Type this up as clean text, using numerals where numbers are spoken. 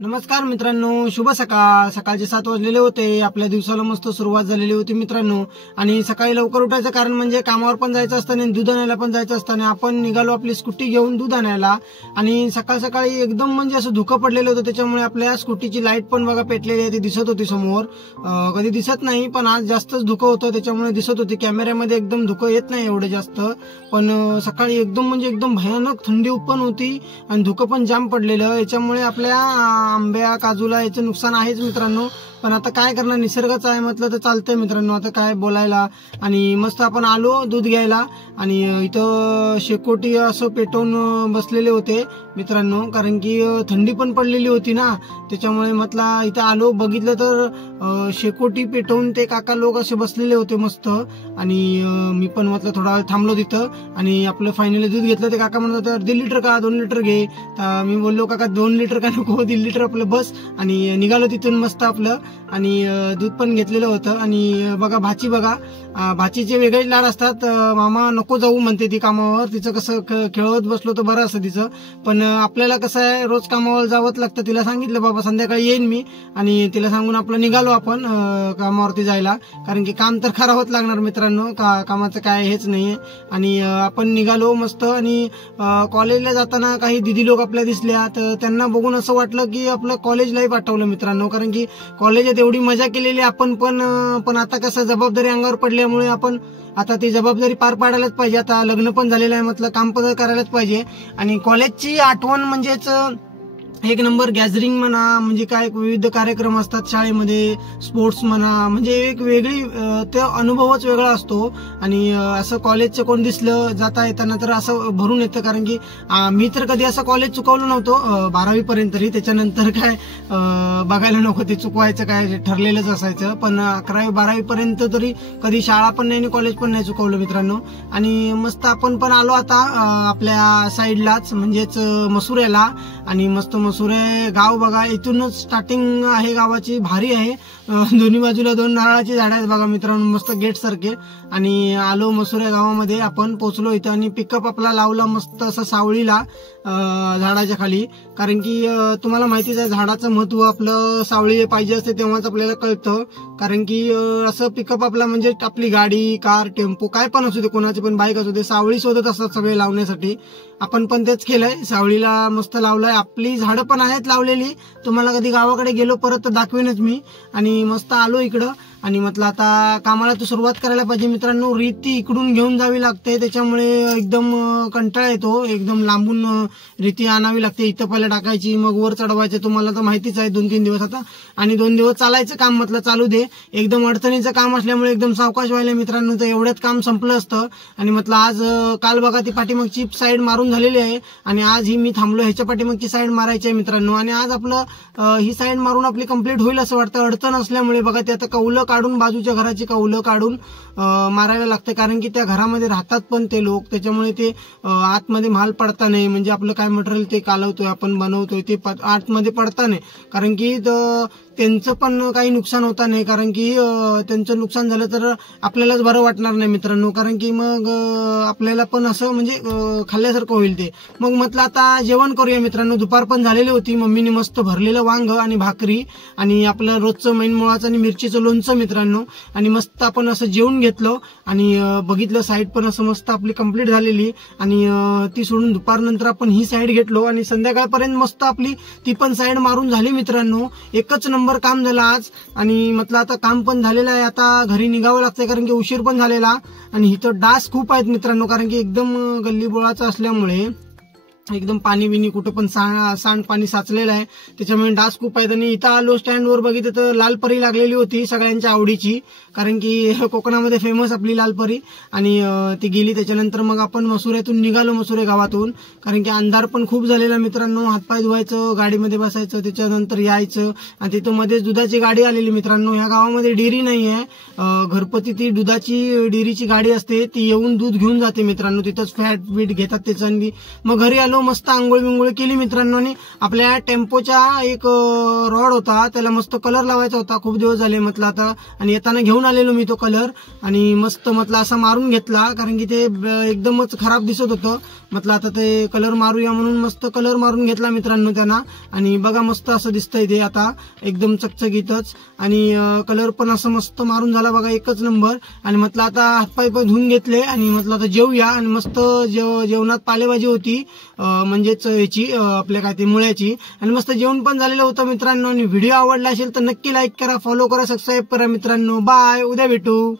नमस्कार मित्रांनो, शुभ सकाळ. सकाळचे 7 वाजलेले होते. आपल्या दिवसाला मस्त सुरुवात झालेली होती मित्रांनो. आणि सकाळी लवकर उठायचं कारण म्हणजे कामावर पण जायचं असतं आणि दूध आणायला पण जायचं असतं. आणि आपण निघालो आपली स्कूटी घेऊन दूध आणायला. आणि सकाळ सकाळी एकदम म्हणजे असं धुकं पडलेलं होतं, त्याच्यामुळे आपल्या स्कूटीची लाईट पण बघा पेटलेली आहे, ती दिसत होती समोर. कधी दिसत नाही, पण आज जास्तच धुकं होतं त्याच्यामुळे दिसत होती. कॅमेऱ्यामध्ये एकदम धुकं येत नाही एवढं जास्त, पण सकाळी एकदम म्हणजे एकदम भयानक थंडी पण होती आणि धुकं पण जाम पडलेलं. याच्यामुळे आपल्या आंब्या काजूला याचं नुकसान आहेच मित्रांनो. पण आता काय करणार, निसर्गाचं आहे म्हटलं तर चालतंय मित्रांनो, आता काय बोलायला. आणि मस्त आपण आलो दूध घ्यायला आणि इथं शेकोटी असं पेटवून बसलेले होते मित्रांनो, कारण की थंडी पण पडलेली होती ना, त्याच्यामुळे म्हटलं इथं आलो. बघितलं तर शेकोटी पेटवून ते काका लोक असे बसलेले होते मस्त. आणि मी पण म्हटलं थोडा वेळ थांबलो तिथं आणि आपलं फायनली दूध घेतलं. ते काका म्हणत होते 1.5 लिटर का 2 लिटर घे. तर मी बोललो काका 2 लिटर का नको, 1.5 लिटर आपलं बस. आणि निघालो तिथून मस्त आपलं. आणि दूध पण घेतलेलं होतं. आणि बघा भाची, बघा भाचीचे वेगळे लाड असतात. मामा नको जाऊ म्हणते ती कामावर, तिचं कसं खेळवत बसलो तर बरं असतं तिचं. पण आपल्याला कसं आहे, रोज कामावर जावंच लागतं. तिला सांगितलं बाबा संध्याकाळी येईन मी, आणि तिला सांगून आपलं निघालो आपण कामावरती जायला, कारण की काम तर करावंच लागणार मित्रांनो, कामाचं काय हेच नाहीये. आणि आपण निघालो मस्त. आणि कॉलेजला जाताना काही दिदी लोक आपल्या दिसल्या, तर त्यांना बघून असं वाटलं की आपलं कॉलेज लाईफ आठवलं मित्रांनो, कारण की कॉलेजात एवढी मजा केलेली आपण पण आता कसं जबाबदारी अंगावर पडल्यामुळे आपण आता ती जबाबदारी पार पाडायलाच पाहिजे. आता लग्न पण झालेलं आहे म्हटलं, काम पण करायलाच पाहिजे. आणि कॉलेजची आठवण म्हणजेच एक नंबर. गॅदरिंग म्हणा, म्हणजे काय विविध कार्यक्रम असतात शाळेमध्ये, स्पोर्ट्स म्हणा, म्हणजे एक वेगळी ते अनुभवच वेगळा असतो. आणि असं कॉलेजचं कोण दिसलं जाता येताना तर असं भरून येतं, कारण की मी तर कधी असं कॉलेज चुकवलं नव्हतं 12वी पर्यंत तरी. त्याच्यानंतर काय बघायला नको, ते चुकवायचं काय ठरलेलंच असायचं. पण 11वी 12वी पर्यंत तरी कधी शाळा पण नाही आणि कॉलेज पण नाही चुकवलं मित्रांनो. आणि मस्त आपण पण आलो आता आपल्या साईडलाच, म्हणजेच मसुऱ्याला. आणि मस्त मसुरे गाव बघा, इथूनच स्टार्टिंग आहे गावाची, भारी आहे. दोन्ही बाजूला 2 नारळाची झाडं आहेत बघा मित्रांनो, मस्त गेट सारखे. आणि आलो मसुरे गावामध्ये, आपण पोहोचलो इथं. आणि पिकअप आपला लावला मस्त असं सावळीला झाडाच्या खाली, कारण की तुम्हाला माहितीच आहे झाडाचं महत्व. आपलं सावळी पाहिजे असते तेव्हाच आपल्याला कळतं, कारण की असं पिकअप आपला म्हणजे आपली गाडी, कार, टेम्पो काय पण असू दे, कोणाची पण बाईक असू दे, सावळी शोधत असतात सगळे लावण्यासाठी. आपण पण तेच केलंय, सावळीला मस्त लावलंय. आपली झाडं पण आहेत लावलेली, तुम्हाला कधी गावाकडे गेलो परत तर दाखवेनच मी. आणि मस्त आलो इकडं. आणि म्हटलं आता कामाला तर सुरुवात करायला पाहिजे मित्रांनो. रीती इकडून घेऊन जावी लागते, त्याच्यामुळे एकदम कंटाळा येतो. एकदम लांबून रीती आणावी लागते, इथं पहिला टाकायची, मग वर चढवायचे. तुम्हाला तर माहितीच आहे 2-3 दिवस आता. आणि 2 दिवस चालायचं काम, म्हटलं चालू दे. एकदम अडचणीचं काम असल्यामुळे एकदम सावकाश व्हायला मित्रांनो, तर एवढ्यात काम संपलं असतं. आणि म्हटलं आज काल बघा ती पाठीमागची साईड मारून झालेली आहे, आणि आज ही मी थांबलो ह्याच्या पाठीमागची साईड मारायची आहे मित्रांनो. आणि आज आपलं ही साईड मारून आपली कंप्लीट होईल असं वाटतं. अडचण असल्यामुळे बघा ते आता कौलं काढून, बाजूच्या घराची कौलं काढून मारायला लागते, कारण की त्या घरामध्ये राहतात पण ते लोक, त्याच्यामुळे ते आतमध्ये माल पडता नाही, म्हणजे आपलं काय मटेरियल ते कालवतोय आपण बनवतोय ते आतमध्ये पडता नाही, कारण की त्यांचं पण काही नुकसान होता नाही, कारण की त्यांचं नुकसान झालं तर आपल्यालाच बरं वाटणार नाही मित्रांनो, कारण की मग आपल्याला पण असं म्हणजे खाल्ल्यासारखं होईल ते. मग म्हटलं आता जेवण करूया मित्रांनो. दुपार पण झालेली होती, मम्मीने मस्त भरलेलं वांग आणि भाकरी आणि आपलं रोजचं मुळाचं आणि मिरचीचं लोणचं मित्रांनो. आणि मस्त आपण असं जेवून घेतलं. आणि बघितलं साईड पण असं मस्त आपली कंप्लीट झालेली. आणि ती सोडून दुपारनंतर आपण ही साईड घेतलो आणि संध्याकाळपर्यंत मस्त आपली ती पण साईड मारून झाली मित्रांनो. एकच नंबर काम झालं आज. आणि म्हटलं आता काम पण झालेलं आहे, आता घरी निघावं लागतंय, कारण की उशीर पण झालेला. आणि इथं डास खूप आहेत मित्रांनो, कारण की एकदम गल्ली बोळाचं असल्यामुळे एकदम पाणी बिनी कुठं पण सांडपाणी साचलेलं आहे, त्याच्यामुळे डास खूप आहेत. आणि इथं आलो स्टँडवर, बघितलं तर लालपरी लागलेली होती सगळ्यांच्या आवडीची, कारण की कोकणामध्ये फेमस आपली लालपरी. आणि ती गेली. त्याच्यानंतर मग आपण मसुऱ्यातून निघालो, मसुरे गावातून, कारण की अंधार पण खूप झालेला मित्रांनो. हातपाय धुवायचं, गाडीमध्ये बसायचं, त्याच्यानंतर यायचं. आणि तिथं मध्येच दुधाची गाडी आलेली मित्रांनो. ह्या गावामध्ये डेअरी नाही आहे, घरपती ती दुधाची डेअरीची गाडी असते, ती येऊन दूध घेऊन जाते मित्रांनो. तिथंच फॅट बीट घेतात त्याचं. आणि मग घरी आलो, आलो, मस्त आंघोळ बिंघोळ केली मित्रांनो. आणि आपल्या टेम्पोच्या एक रॉड होता, त्याला मस्त कलर लावायचा होता, खूप दिवस झाले म्हटलं आता. आणि येताना घेऊन आलेलो मी तो कलर आणि मस्त म्हटलं असा मारून घेतला, कारण की ते एकदमच खराब दिसत होतं. म्हटलं आता ते कलर मारूया म्हणून मस्त कलर मारून घेतला मित्रांनो त्यांना. आणि बघा मस्त असं दिसतंय ते आता एकदम चकचकीतच. आणि कलर पण असं मस्त मारून झाला बघा, एकच नंबर. आणि म्हटलं आता हातपाय पण धुवून घेतले आणि म्हटलं आता जेवूया. आणि मस्त जेवणात पालेभाजी होती, म्हणजेच याची आपल्या काय ते मुळ्याची. आणि मस्त जेवण पण झालेलं होतं मित्रांनो. आणि व्हिडिओ आवडला असेल तर नक्की लाईक करा, फॉलो करा, सबस्क्राईब करा मित्रांनो. बाय, उद्या भेटू.